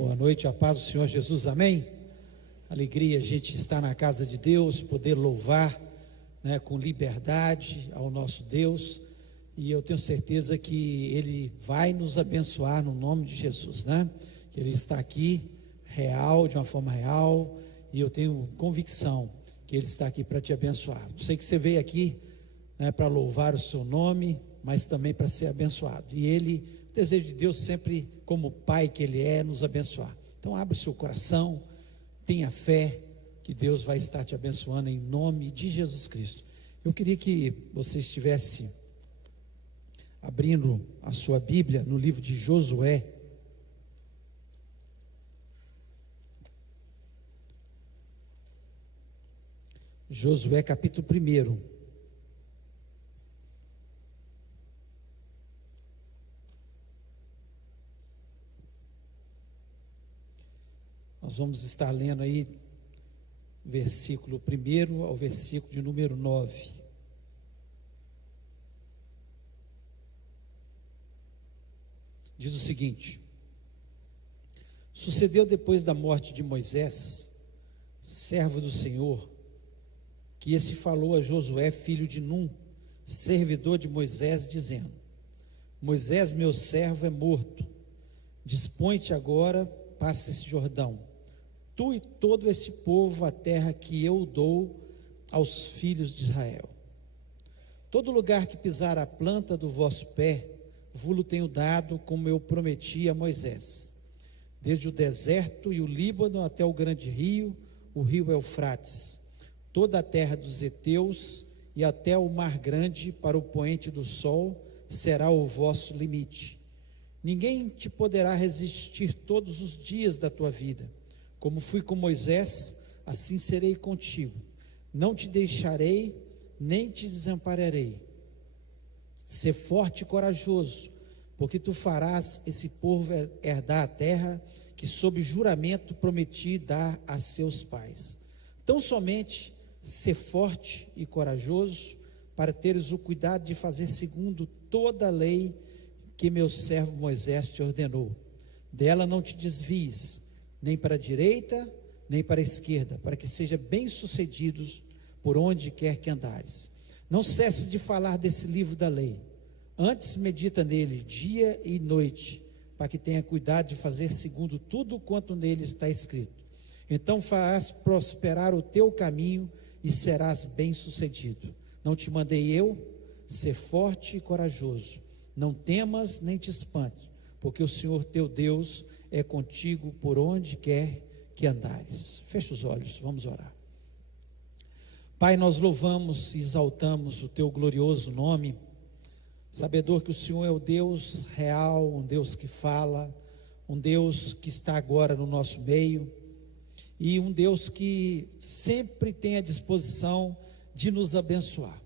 Boa noite, a paz do Senhor Jesus, amém? Alegria a gente estar na casa de Deus, poder louvar, com liberdade ao nosso Deus, e eu tenho certeza que Ele vai nos abençoar no nome de Jesus, que Ele está aqui, real, de uma forma real, e eu tenho convicção que Ele está aqui para te abençoar. Eu sei que você veio aqui, para louvar o seu nome, mas também para ser abençoado, e Ele, o desejo de Deus sempre, como Pai que Ele é, nos abençoar. Então abre o seu coração, tenha fé, que Deus vai estar te abençoando em nome de Jesus Cristo. Eu queria que você estivesse abrindo a sua Bíblia no livro de Josué. Josué capítulo 1. Nós vamos estar lendo aí versículo 1 ao versículo de número 9. Diz o seguinte: sucedeu depois da morte de Moisés, servo do Senhor, que esse falou a Josué, filho de Num, servidor de Moisés, dizendo: Moisés, meu servo, é morto. Dispõe-te agora, passa esse Jordão, tu e todo esse povo, a terra que eu dou aos filhos de Israel. Todo lugar que pisar a planta do vosso pé, vos tenho dado, como eu prometi a Moisés, desde o deserto e o Líbano até o grande rio, o rio Eufrates, toda a terra dos heteus e até o mar grande, para o poente do sol, será o vosso limite. Ninguém te poderá resistir todos os dias da tua vida. Como fui com Moisés, assim serei contigo. Não te deixarei, nem te desampararei. Sê forte e corajoso, porque tu farás esse povo herdar a terra que sob juramento prometi dar a seus pais. Tão somente sê forte e corajoso, para teres o cuidado de fazer segundo toda a lei que meu servo Moisés te ordenou. Dela não te desvies, nem para a direita, nem para a esquerda, para que seja bem-sucedidos por onde quer que andares. Não cesses de falar desse livro da lei, antes medita nele dia e noite, para que tenha cuidado de fazer segundo tudo quanto nele está escrito. Então farás prosperar o teu caminho e serás bem-sucedido. Não te mandei eu? Ser forte e corajoso, não temas nem te espantes, porque o Senhor teu Deus é contigo por onde quer que andares. Fecha os olhos, vamos orar. Pai, nós louvamos e exaltamos o teu glorioso nome, sabedor que o Senhor é o Deus real, um Deus que fala, um Deus que está agora no nosso meio, e um Deus que sempre tem a disposição de nos abençoar.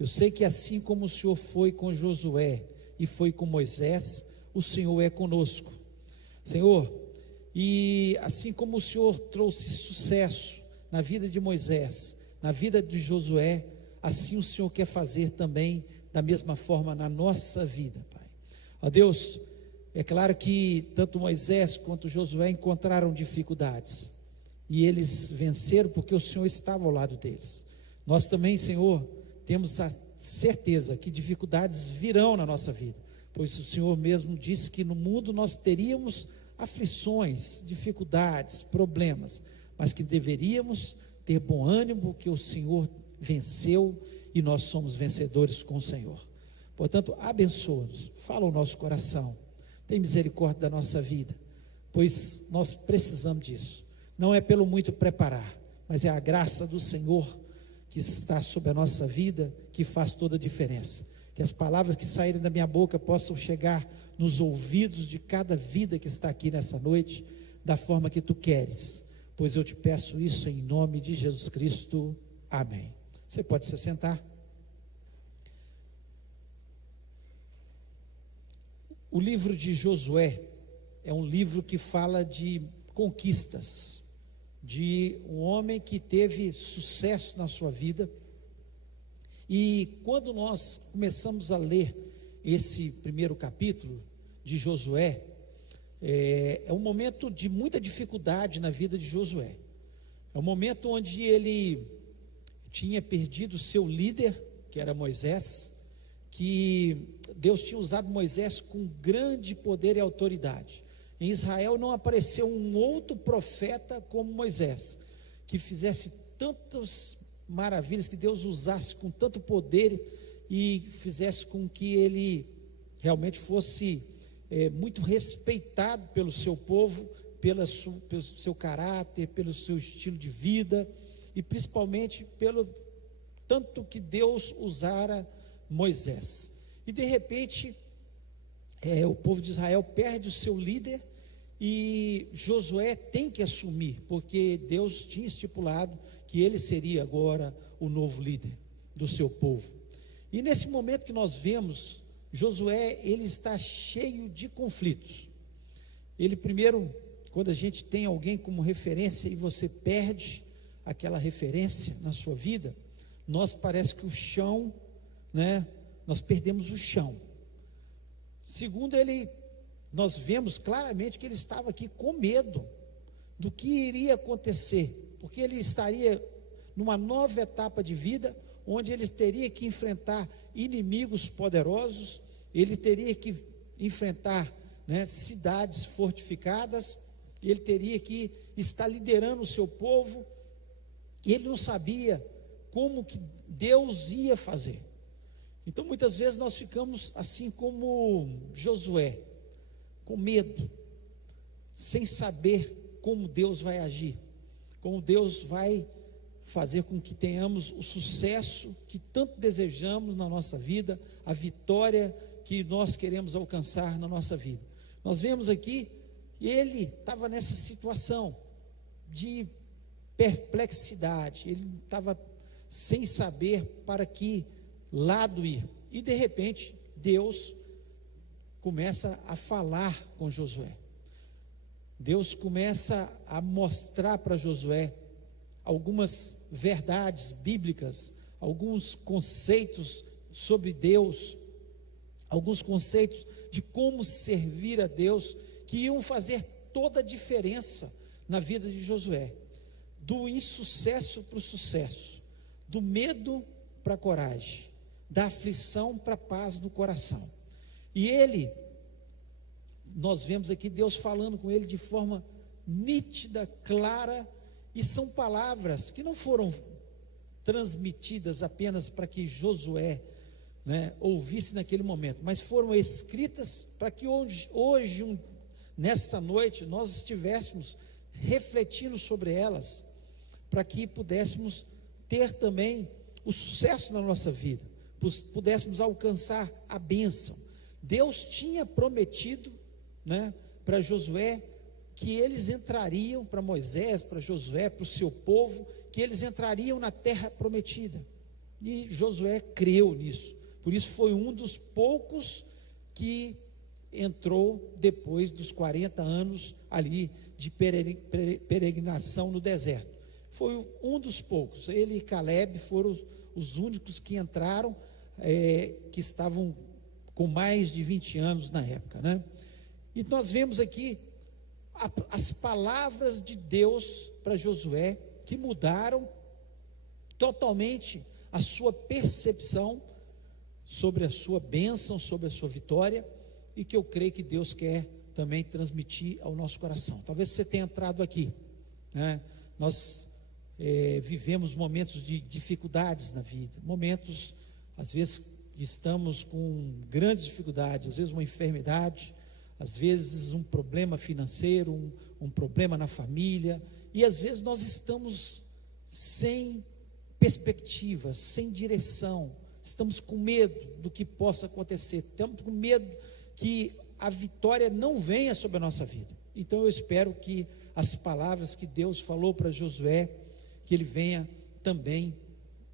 Eu sei que assim como o Senhor foi com Josué e foi com Moisés, o Senhor é conosco, Senhor. E assim como o Senhor trouxe sucesso na vida de Moisés, na vida de Josué, assim o Senhor quer fazer também da mesma forma na nossa vida, Pai. Ó Deus, é claro que tanto Moisés quanto Josué encontraram dificuldades, e eles venceram porque o Senhor estava ao lado deles. Nós também, Senhor, temos a certeza que dificuldades virão na nossa vida, pois o Senhor mesmo disse que no mundo nós teríamos aflições, dificuldades, problemas, mas que deveríamos ter bom ânimo, que o Senhor venceu e nós somos vencedores com o Senhor. Portanto, abençoa-nos, fala o nosso coração, tem misericórdia da nossa vida, pois nós precisamos disso. Não é pelo muito preparar, mas é a graça do Senhor que está sobre a nossa vida que faz toda a diferença. Que as palavras que saírem da minha boca possam chegar nos ouvidos de cada vida que está aqui nessa noite, da forma que tu queres, pois eu te peço isso em nome de Jesus Cristo, amém. Você pode se sentar. O livro de Josué é um livro que fala de conquistas, de um homem que teve sucesso na sua vida. E quando nós começamos a ler esse primeiro capítulo de Josué, é um momento de muita dificuldade na vida de Josué. É um momento onde ele tinha perdido o seu líder, que era Moisés, que Deus tinha usado Moisés com grande poder e autoridade. Em Israel não apareceu um outro profeta como Moisés, que fizesse tantas maravilhas, que Deus usasse com tanto poder e fizesse com que ele realmente fosse muito respeitado pelo seu povo, pelo seu caráter, pelo seu estilo de vida, e principalmente pelo tanto que Deus usara Moisés. E de repente o povo de Israel perde o seu líder e Josué tem que assumir, porque Deus tinha estipulado que ele seria agora o novo líder do seu povo. E nesse momento que nós vemos, Josué, ele está cheio de conflitos. Ele primeiro, quando a gente tem alguém como referência e você perde aquela referência na sua vida, nós parece que o chão, nós perdemos o chão. Segundo, nós vemos claramente que ele estava aqui com medo do que iria acontecer, porque ele estaria numa nova etapa de vida, onde ele teria que enfrentar inimigos poderosos, ele teria que enfrentar cidades fortificadas, ele teria que estar liderando o seu povo, e ele não sabia como que Deus ia fazer. Então muitas vezes nós ficamos assim como Josué, com medo, sem saber como Deus vai agir, como Deus vai fazer com que tenhamos o sucesso que tanto desejamos na nossa vida, a vitória que nós queremos alcançar na nossa vida. Nós vemos aqui que ele estava nessa situação de perplexidade, ele estava sem saber para que lado ir, e de repente Deus começa a falar com Josué. Deus começa a mostrar para Josué algumas verdades bíblicas, alguns conceitos sobre Deus, alguns conceitos de como servir a Deus, que iam fazer toda a diferença na vida de Josué, do insucesso para o sucesso, do medo para a coragem, da aflição para a paz do coração. E nós vemos aqui Deus falando com ele de forma nítida, clara, e são palavras que não foram transmitidas apenas para que Josué ouvisse naquele momento, mas foram escritas para que hoje, nessa noite, nós estivéssemos refletindo sobre elas, para que pudéssemos ter também o sucesso na nossa vida, pudéssemos alcançar a bênção. Deus tinha prometido para Josué que eles entrariam, para Moisés, para Josué, para o seu povo, que eles entrariam na terra prometida, e Josué creu nisso. Por isso foi um dos poucos que entrou depois dos 40 anos ali de peregrinação no deserto. Foi um dos poucos. Ele e Caleb foram os únicos que entraram, que estavam com mais de 20 anos na época, E nós vemos aqui as palavras de Deus para Josué, que mudaram totalmente a sua percepção sobre a sua bênção, sobre a sua vitória, e que eu creio que Deus quer também transmitir ao nosso coração. Talvez você tenha entrado aqui, nós vivemos momentos de dificuldades na vida, momentos, às vezes, estamos com grandes dificuldades, às vezes uma enfermidade, às vezes um problema financeiro, um problema na família, e às vezes nós estamos sem perspectiva, sem direção, estamos com medo do que possa acontecer, estamos com medo que a vitória não venha sobre a nossa vida. Então eu espero que as palavras que Deus falou para Josué, que ele venha também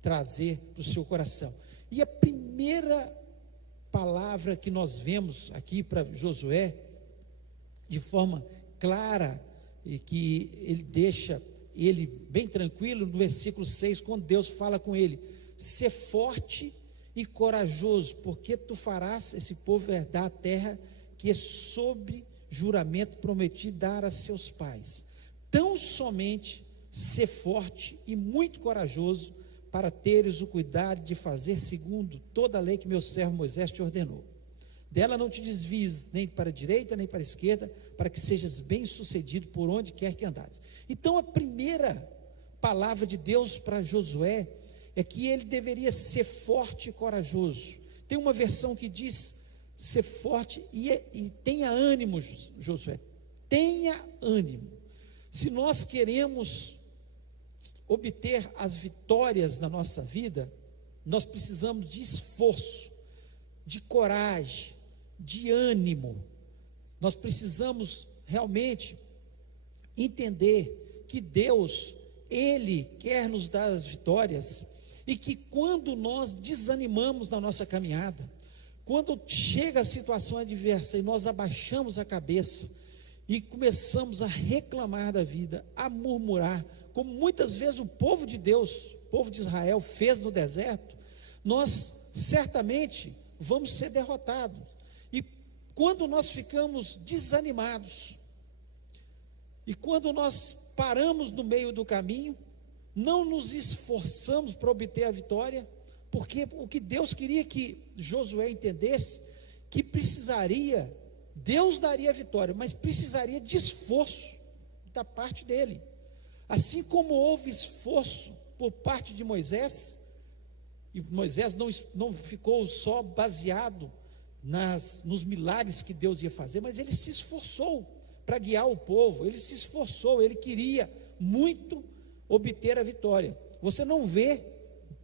trazer para o seu coração. E a primeira palavra que nós vemos aqui para Josué, de forma clara, e que ele deixa ele bem tranquilo, no versículo 6, quando Deus fala com ele: ser forte e corajoso, porque tu farás esse povo herdar a terra que é sobre juramento prometi dar a seus pais. Tão somente ser forte e muito corajoso, para teres o cuidado de fazer segundo toda a lei que meu servo Moisés te ordenou. Dela não te desvies nem para a direita nem para a esquerda, para que sejas bem sucedido por onde quer que andares. Então a primeira palavra de Deus para Josué é que ele deveria ser forte e corajoso. Tem uma versão que diz ser forte e tenha ânimo, Josué, tenha ânimo. Se nós queremos obter as vitórias na nossa vida, nós precisamos de esforço, de coragem, de ânimo. Nós precisamos realmente entender que Deus, Ele quer nos dar as vitórias, e que quando nós desanimamos na nossa caminhada, quando chega a situação adversa e nós abaixamos a cabeça e começamos a reclamar da vida, a murmurar, como muitas vezes o povo de Deus, o povo de Israel fez no deserto, nós certamente vamos ser derrotados. E quando nós ficamos desanimados, e quando nós paramos no meio do caminho, não nos esforçamos para obter a vitória, porque o que Deus queria que Josué entendesse, que precisaria, Deus daria a vitória, mas precisaria de esforço da parte dele. Assim como houve esforço por parte de Moisés, e Moisés não ficou só baseado nos milagres que Deus ia fazer, mas ele se esforçou para guiar o povo, ele se esforçou, ele queria muito obter a vitória. Você não vê,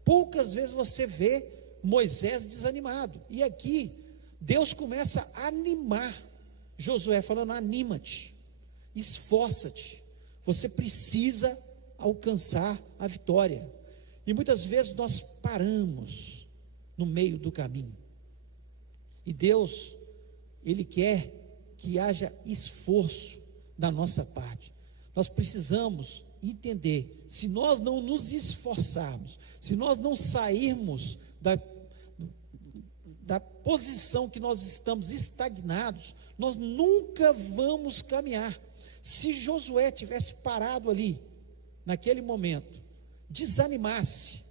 poucas vezes você vê Moisés desanimado, e aqui Deus começa a animar Josué, falando: anima-te, esforça-te, você precisa alcançar a vitória. E muitas vezes nós paramos no meio do caminho, e Deus, Ele quer que haja esforço da nossa parte. Nós precisamos entender, se nós não nos esforçarmos, se nós não sairmos da posição que nós estamos estagnados, nós nunca vamos caminhar. Se Josué tivesse parado ali, naquele momento, desanimasse,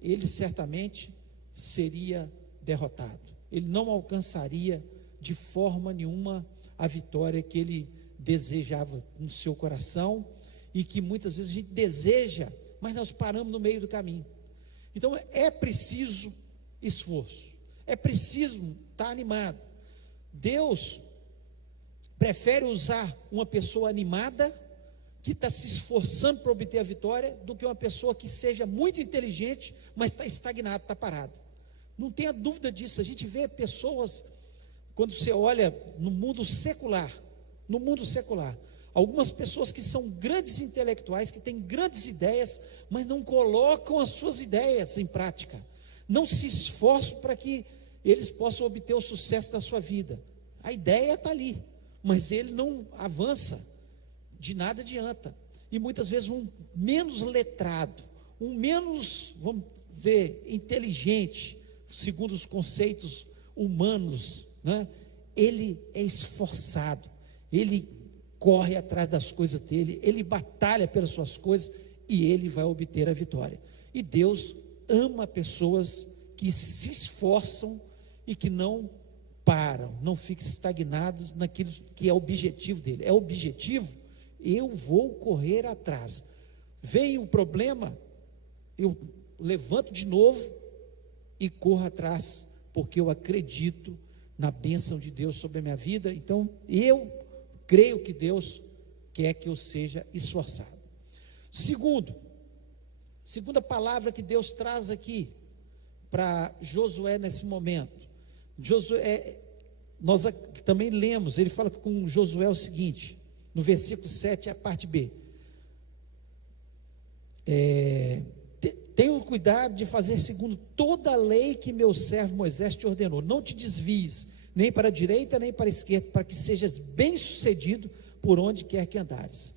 ele certamente seria derrotado, ele não alcançaria de forma nenhuma a vitória que ele desejava no seu coração, e que muitas vezes a gente deseja, mas nós paramos no meio do caminho. Então é preciso esforço, é preciso estar animado. Deus prefere usar uma pessoa animada, que está se esforçando para obter a vitória, do que uma pessoa que seja muito inteligente, mas está estagnado, está parado. Não tenha dúvida disso. A gente vê pessoas, quando você olha no mundo secular, algumas pessoas que são grandes intelectuais, que têm grandes ideias, mas não colocam as suas ideias em prática, não se esforçam para que eles possam obter o sucesso da sua vida. A ideia está ali, mas ele não avança, de nada adianta. E muitas vezes um menos letrado, um menos, vamos dizer, inteligente, segundo os conceitos humanos, né? Ele é esforçado, ele corre atrás das coisas dele, ele batalha pelas suas coisas, e ele vai obter a vitória. E Deus ama pessoas que se esforçam e que não param, não ficam estagnados naquilo que é o objetivo dele. É o objetivo, eu vou correr atrás. Vem o problema, eu levanto de novo e corro atrás, porque eu acredito na bênção de Deus sobre a minha vida. Então eu creio que Deus quer que eu seja esforçado. Segunda palavra que Deus traz aqui para Josué nesse momento. Josué, nós também lemos, ele fala com Josué o seguinte, no versículo 7, a parte B: tenha o cuidado de fazer segundo toda a lei que meu servo Moisés te ordenou, não te desvies nem para a direita nem para a esquerda, para que sejas bem sucedido por onde quer que andares.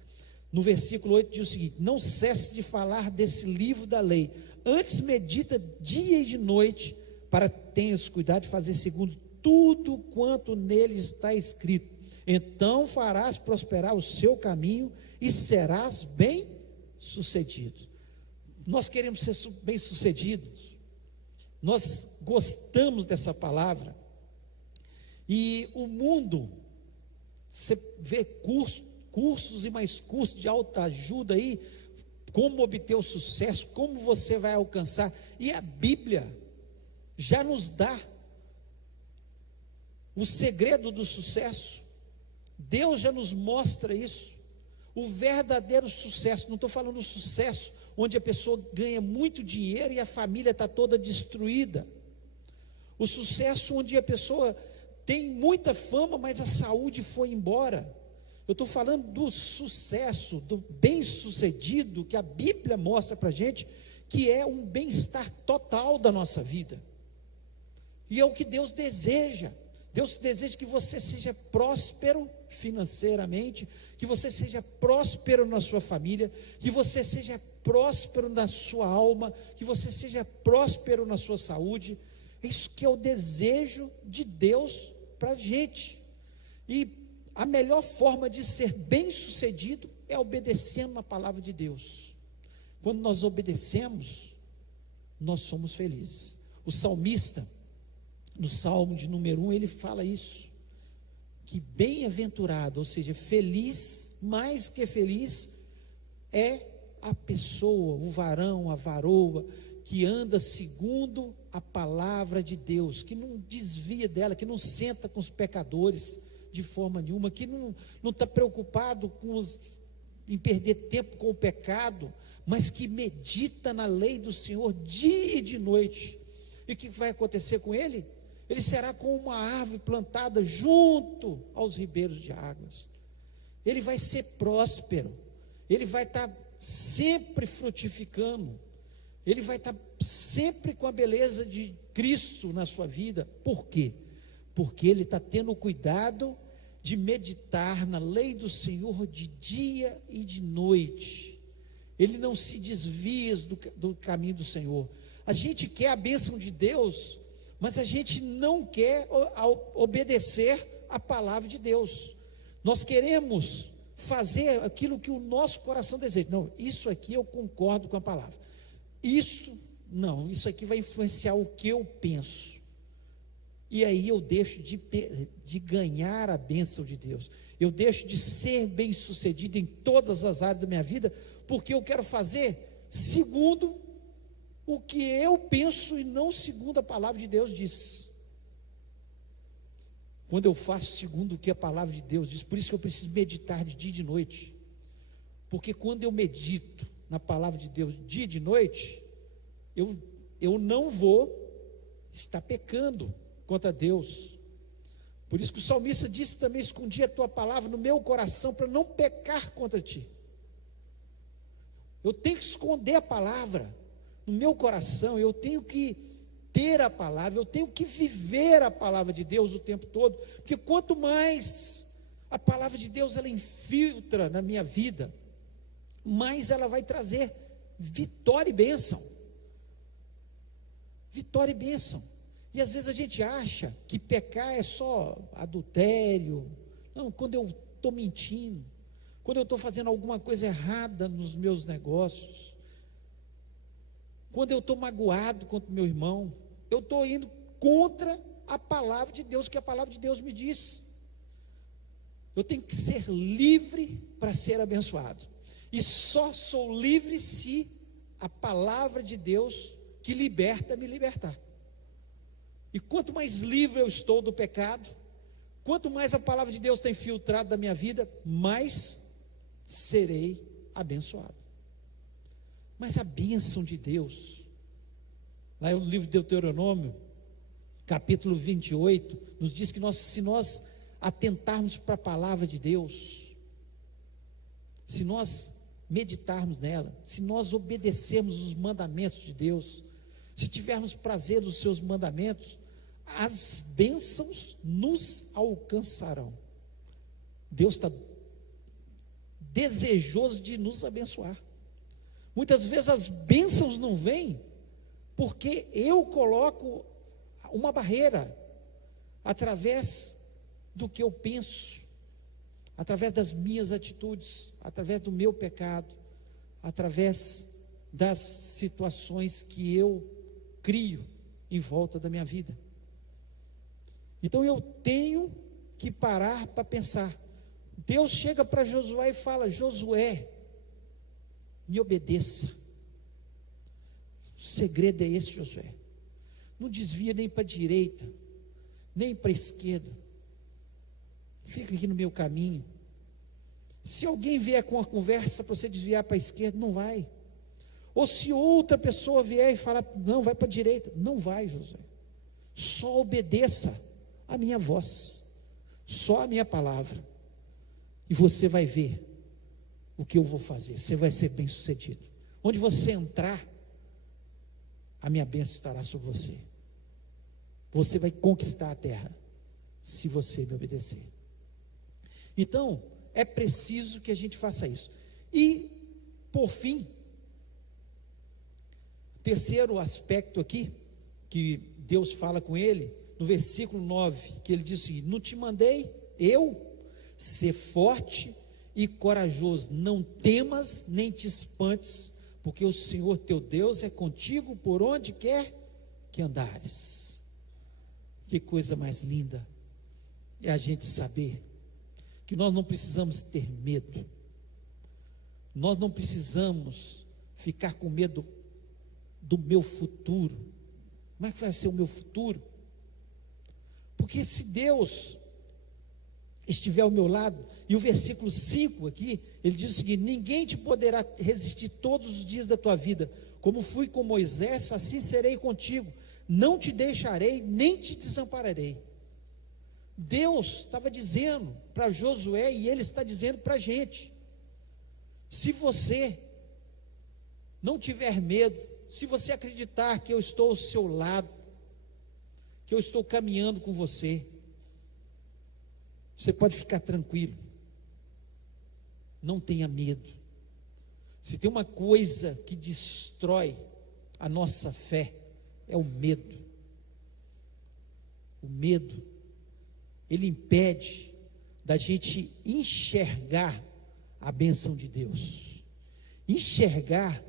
No versículo 8 diz o seguinte: não cesse de falar desse livro da lei, antes medita dia e de noite, para que tenhas cuidado de fazer segundo tudo quanto nele está escrito. então farás prosperar o seu caminho e serás bem-sucedido. Nós queremos ser bem-sucedidos, nós gostamos dessa palavra, e o mundo, você vê cursos e mais cursos de autoajuda aí, como obter o sucesso, como você vai alcançar, e a Bíblia já nos dá o segredo do sucesso. Deus já nos mostra isso, o verdadeiro sucesso. Não estou falando do sucesso onde a pessoa ganha muito dinheiro e a família está toda destruída, o sucesso onde a pessoa tem muita fama, mas a saúde foi embora. Eu estou falando do sucesso, do bem-sucedido, que a Bíblia mostra para a gente, que é um bem-estar total da nossa vida, e é o que Deus deseja. Deus deseja que você seja próspero financeiramente, que você seja próspero na sua família, que você seja próspero na sua alma, que você seja próspero na sua saúde. Isso que é o desejo de Deus para a gente, e a melhor forma de ser bem-sucedido é obedecendo a palavra de Deus. Quando nós obedecemos, nós somos felizes. O salmista, no Salmo de número 1, ele fala isso, que bem-aventurado, ou seja, feliz, mais que feliz, é a pessoa, o varão, a varoa, que anda segundo a palavra de Deus, que não desvia dela, que não senta com os pecadores de forma nenhuma, que não está preocupado em perder tempo com o pecado, mas que medita na lei do Senhor dia e de noite. E o que vai acontecer com ele? Ele será como uma árvore plantada junto aos ribeiros de águas. Ele vai ser próspero, ele vai estar sempre frutificando, ele vai estar sempre com a beleza de Cristo na sua vida. Por quê? Porque ele está tendo cuidado de meditar na lei do Senhor de dia e de noite. Ele não se desvia do caminho do Senhor. A gente quer a bênção de Deus, mas a gente não quer obedecer a palavra de Deus. Nós queremos fazer aquilo que o nosso coração deseja. Não, isso aqui eu concordo com a palavra. Isso aqui vai influenciar o que eu penso. E aí eu deixo de ganhar a bênção de Deus. Eu deixo de ser bem-sucedido em todas as áreas da minha vida, porque eu quero fazer segundo o que eu penso e não segundo a palavra de Deus diz. Quando eu faço segundo o que a palavra de Deus diz, por isso que eu preciso meditar de dia e de noite, porque quando eu medito na palavra de Deus de dia e de noite, eu não vou estar pecando contra Deus. Por isso que o salmista disse também: escondi a tua palavra no meu coração para não pecar contra ti. Eu tenho que esconder a palavra no meu coração, eu tenho que ter a palavra, eu tenho que viver a palavra de Deus o tempo todo, porque quanto mais a palavra de Deus ela infiltra na minha vida, mais ela vai trazer vitória e bênção. Vitória e bênção. E às vezes a gente acha que pecar é só adultério. Não, quando eu estou mentindo, quando eu estou fazendo alguma coisa errada nos meus negócios, quando eu estou magoado contra o meu irmão, eu estou indo contra a palavra de Deus, que a palavra de Deus me diz. Eu tenho que ser livre para ser abençoado, e só sou livre se a palavra de Deus que liberta me libertar. E quanto mais livre eu estou do pecado, quanto mais a palavra de Deus tem filtrado da minha vida, mais serei abençoado. Mas a bênção de Deus, lá no livro de Deuteronômio, capítulo 28, nos diz que se nós atentarmos para a palavra de Deus, se nós meditarmos nela, se nós obedecermos os mandamentos de Deus, se tivermos prazer dos seus mandamentos, as bênçãos nos alcançarão. Deus está desejoso de nos abençoar. Muitas vezes as bênçãos não vêm porque eu coloco uma barreira através do que eu penso, através das minhas atitudes, através do meu pecado, através das situações que eu crio em volta da minha vida. Então eu tenho que parar para pensar. Deus chega para Josué e fala: Josué, me obedeça. O segredo é esse, Josué. Não desvia nem para a direita, nem para a esquerda. Fica aqui no meu caminho. Se alguém vier com uma conversa para você desviar para a esquerda, não vai. Ou se outra pessoa vier e falar: não, vai para a direita, não vai, Josué. Só obedeça a minha voz, só a minha palavra, e você vai ver o que eu vou fazer. Você vai ser bem sucedido. Onde você entrar, a minha bênção estará sobre você. Você vai conquistar a terra, se você me obedecer. Então, é preciso que a gente faça isso. E, por fim, terceiro aspecto aqui, que Deus fala com ele, no versículo 9, que ele diz o seguinte: não te mandei eu ser forte e corajoso, não temas nem te espantes, porque o Senhor teu Deus é contigo por onde quer que andares. Que coisa mais linda é a gente saber que nós não precisamos ter medo, nós não precisamos ficar com medo do meu futuro. Como é que vai ser o meu futuro? Porque se Deus estiver ao meu lado, e o versículo 5 aqui, ele diz o seguinte: ninguém te poderá resistir todos os dias da tua vida, como fui com Moisés, assim serei contigo, não te deixarei, nem te desampararei. Deus estava dizendo para Josué, e ele está dizendo para a gente: se você não tiver medo, se você acreditar que eu estou ao seu lado, que eu estou caminhando com você, você pode ficar tranquilo, não tenha medo. Se tem uma coisa que destrói a nossa fé, é o medo. O medo, ele impede da gente enxergar a bênção de Deus, enxergar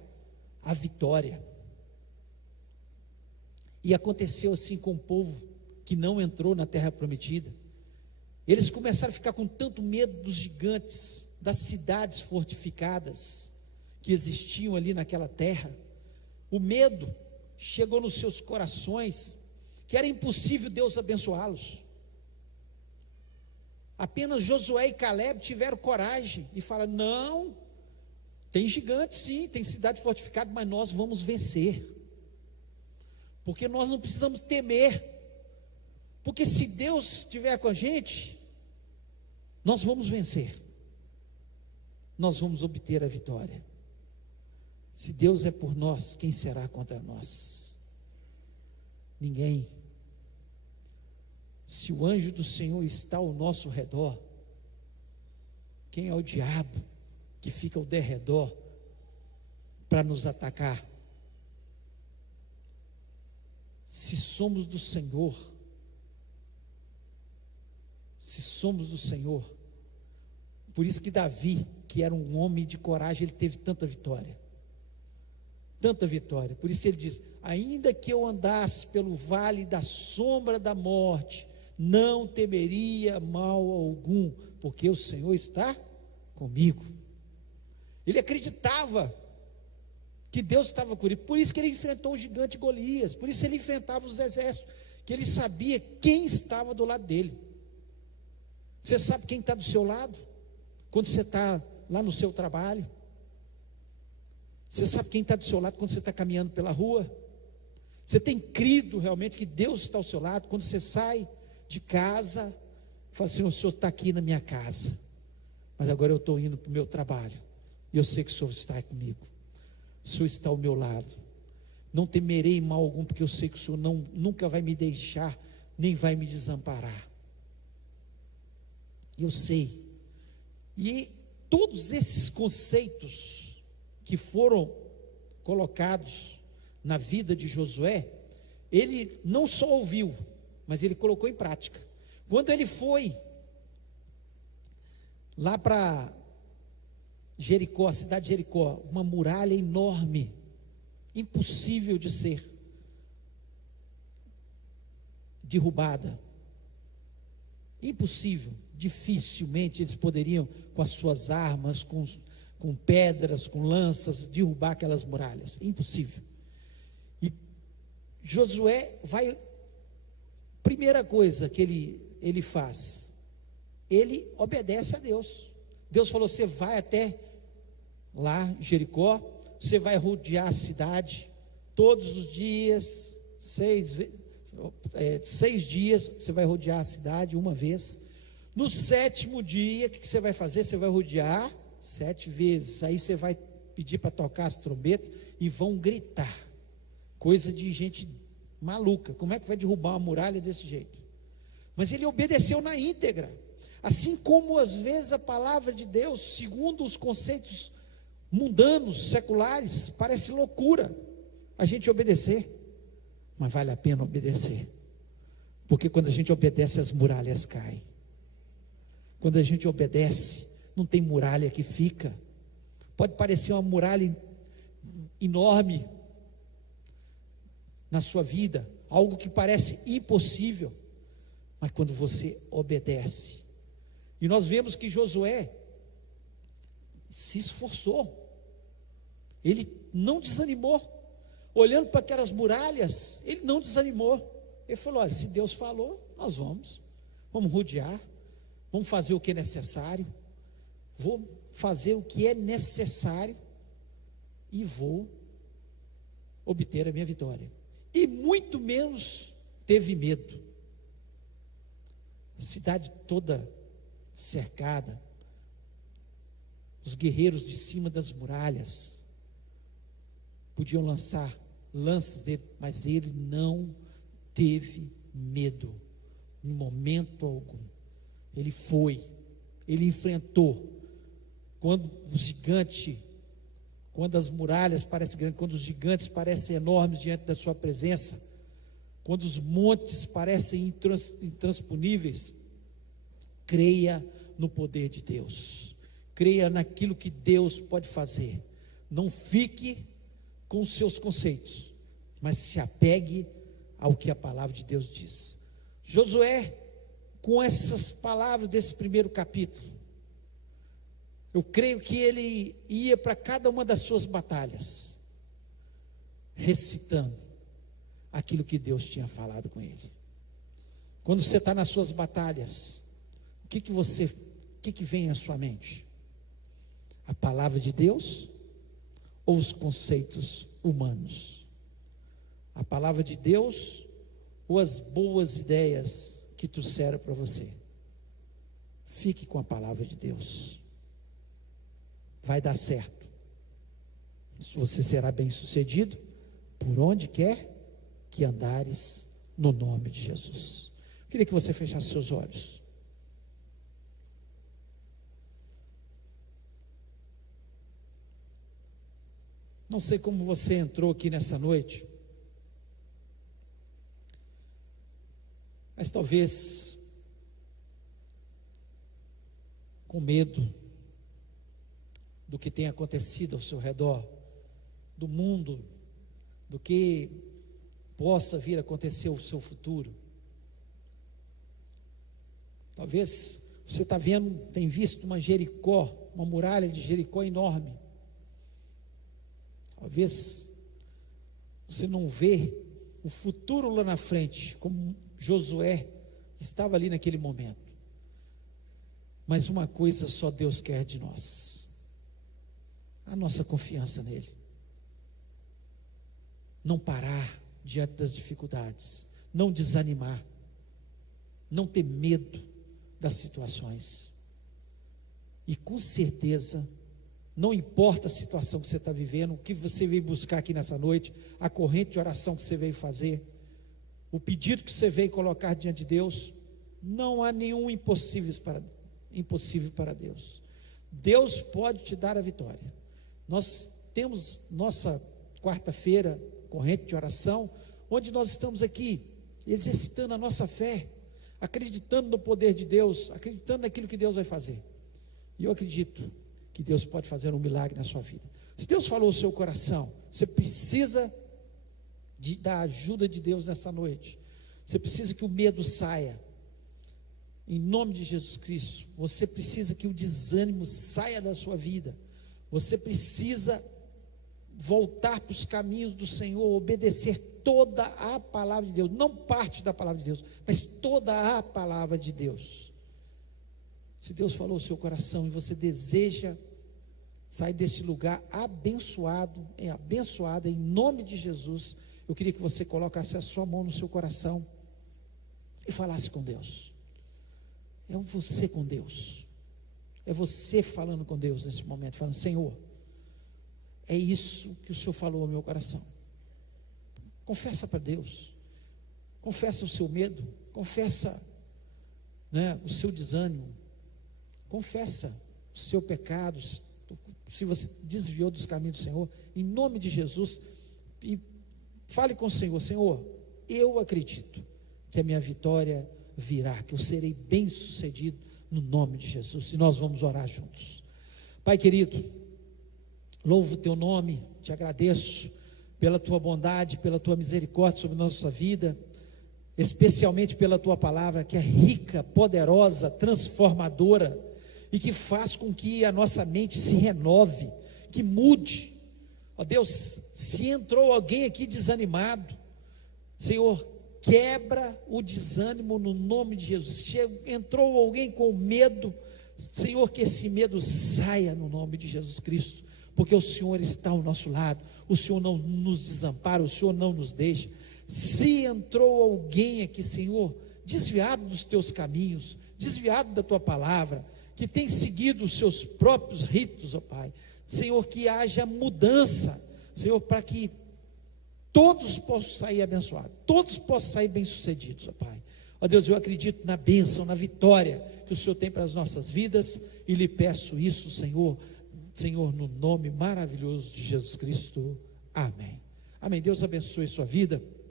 a vitória. E aconteceu assim com o povo que não entrou na terra prometida. Eles começaram a ficar com tanto medo dos gigantes, das cidades fortificadas que existiam ali naquela terra. O medo chegou nos seus corações, que era impossível Deus abençoá-los. Apenas Josué e Caleb tiveram coragem e falaram: não, tem gigante sim, tem cidade fortificada, mas nós vamos vencer, porque nós não precisamos temer, porque se Deus estiver com a gente, nós vamos vencer, nós vamos obter a vitória. Se Deus é por nós, quem será contra nós? Ninguém. Se o anjo do Senhor está ao nosso redor, quem é o diabo que fica ao derredor para nos atacar? Se somos do Senhor, se somos do Senhor, por isso que Davi, que era um homem de coragem, ele teve tanta vitória, por isso ele diz: ainda que eu andasse pelo vale da sombra da morte, não temeria mal algum, porque o Senhor está comigo. Ele acreditava que Deus estava com ele, por isso que ele enfrentou o gigante Golias, por isso ele enfrentava os exércitos, que ele sabia quem estava do lado dele. Você sabe quem está do seu lado? Quando você está lá no seu trabalho, você sabe quem está do seu lado quando você está caminhando pela rua? Você tem crido realmente que Deus está ao seu lado? Quando você sai de casa, fala assim: o Senhor está aqui na minha casa, mas agora eu estou indo para o meu trabalho, e eu sei que o Senhor está comigo, o Senhor está ao meu lado, não temerei mal algum, porque eu sei que o Senhor nunca vai me deixar, nem vai me desamparar. Eu sei. E todos esses conceitos que foram colocados na vida de Josué, ele não só ouviu, mas ele colocou em prática. Quando ele foi lá para Jericó, a cidade de Jericó, uma muralha enorme, impossível de ser derrubada, impossível, dificilmente eles poderiam, com as suas armas, com pedras, com lanças, derrubar aquelas muralhas, impossível. E Josué vai, primeira coisa que ele faz, ele obedece a Deus. Deus falou: você vai até lá, Jericó, você vai rodear a cidade, todos os dias, 6 dias, você vai rodear a cidade uma vez. No 7º dia, o que você vai fazer? Você vai rodear 7 vezes, aí você vai pedir para tocar as trombetas, e vão gritar, coisa de gente maluca, como é que vai derrubar uma muralha desse jeito? Mas ele obedeceu na íntegra, assim como às vezes a palavra de Deus, segundo os conceitos mundanos, seculares, parece loucura a gente obedecer, mas vale a pena obedecer, porque quando a gente obedece, as muralhas caem. Quando a gente obedece, não tem muralha que fica. Pode parecer uma muralha enorme na sua vida, algo que parece impossível, mas quando você obedece, e nós vemos que Josué se esforçou, ele não desanimou, olhando para aquelas muralhas, ele não desanimou, ele falou: olha, se Deus falou, nós vamos rodear, vamos fazer o que é necessário, vou fazer o que é necessário, e vou obter a minha vitória, e muito menos teve medo, a cidade toda cercada, os guerreiros de cima das muralhas, podiam lançar lanças dele, mas ele não teve medo, em momento algum. Ele enfrentou, quando as muralhas parecem grandes, quando os gigantes parecem enormes diante da sua presença, quando os montes parecem intransponíveis, creia no poder de Deus, creia naquilo que Deus pode fazer, não fique com os seus conceitos, mas se apegue ao que a palavra de Deus diz. Josué, com essas palavras desse primeiro capítulo, eu creio que ele ia para cada uma das suas batalhas, recitando aquilo que Deus tinha falado com ele. Quando você está nas suas batalhas, o que vem à sua mente? A palavra de Deus ou os conceitos humanos? A palavra de Deus ou as boas ideias que trouxeram para você? Fique com a palavra de Deus, vai dar certo, você será bem sucedido por onde quer que andares, no nome de Jesus. Eu queria que você fechasse seus olhos. Não sei como você entrou aqui nessa noite, mas talvez com medo do que tem acontecido ao seu redor, do mundo, do que possa vir a acontecer ao seu futuro. Talvez você está vendo, tem visto uma Jericó, uma muralha de Jericó enorme. Talvez você não vê o futuro lá na frente, como Josué estava ali naquele momento. Mas uma coisa só Deus quer de nós: a nossa confiança nele. Não parar diante das dificuldades, não desanimar, não ter medo das situações. E com certeza, não importa a situação que você está vivendo, o que você veio buscar aqui nessa noite, a corrente de oração que você veio fazer, o pedido que você veio colocar diante de Deus, não há nenhum impossível para Deus. Deus pode te dar a vitória. Nós temos nossa quarta-feira, corrente de oração, onde nós estamos aqui, exercitando a nossa fé, acreditando no poder de Deus, acreditando naquilo que Deus vai fazer. E eu acredito que Deus pode fazer um milagre na sua vida. Se Deus falou o seu coração, você precisa da ajuda de Deus nessa noite. Você precisa que o medo saia, em nome de Jesus Cristo. Você precisa que o desânimo saia da sua vida. Você precisa voltar para os caminhos do Senhor, obedecer toda a palavra de Deus, não parte da palavra de Deus, mas toda a palavra de Deus. Se Deus falou o seu coração e você deseja sair desse lugar abençoado, abençoada em nome de Jesus, eu queria que você colocasse a sua mão no seu coração e falasse com Deus. É você com Deus, é você falando com Deus nesse momento, falando: Senhor, é isso que o Senhor falou ao meu coração. Confessa para Deus, confessa o seu medo, confessa, o seu desânimo, confessa o seu pecado, se você desviou dos caminhos do Senhor, em nome de Jesus, e fale com o Senhor: Senhor, eu acredito que a minha vitória virá, que eu serei bem sucedido no nome de Jesus. E nós vamos orar juntos. Pai querido, louvo o teu nome, te agradeço pela tua bondade, pela tua misericórdia sobre a nossa vida, especialmente pela tua palavra, que é rica, poderosa, transformadora, e que faz com que a nossa mente se renove, que mude. Ó Deus, se entrou alguém aqui desanimado, Senhor, quebra o desânimo no nome de Jesus. Se entrou alguém com medo, Senhor, que esse medo saia no nome de Jesus Cristo, porque o Senhor está ao nosso lado, o Senhor não nos desampara, o Senhor não nos deixa. Se entrou alguém aqui, Senhor, desviado dos teus caminhos, desviado da tua palavra, que tem seguido os seus próprios ritos, ó Pai, Senhor, que haja mudança, Senhor, para que todos possam sair abençoados, todos possam sair bem-sucedidos, ó Pai. Ó Deus, eu acredito na bênção, na vitória que o Senhor tem para as nossas vidas, e lhe peço isso, Senhor, no nome maravilhoso de Jesus Cristo, amém. Amém. Deus abençoe sua vida.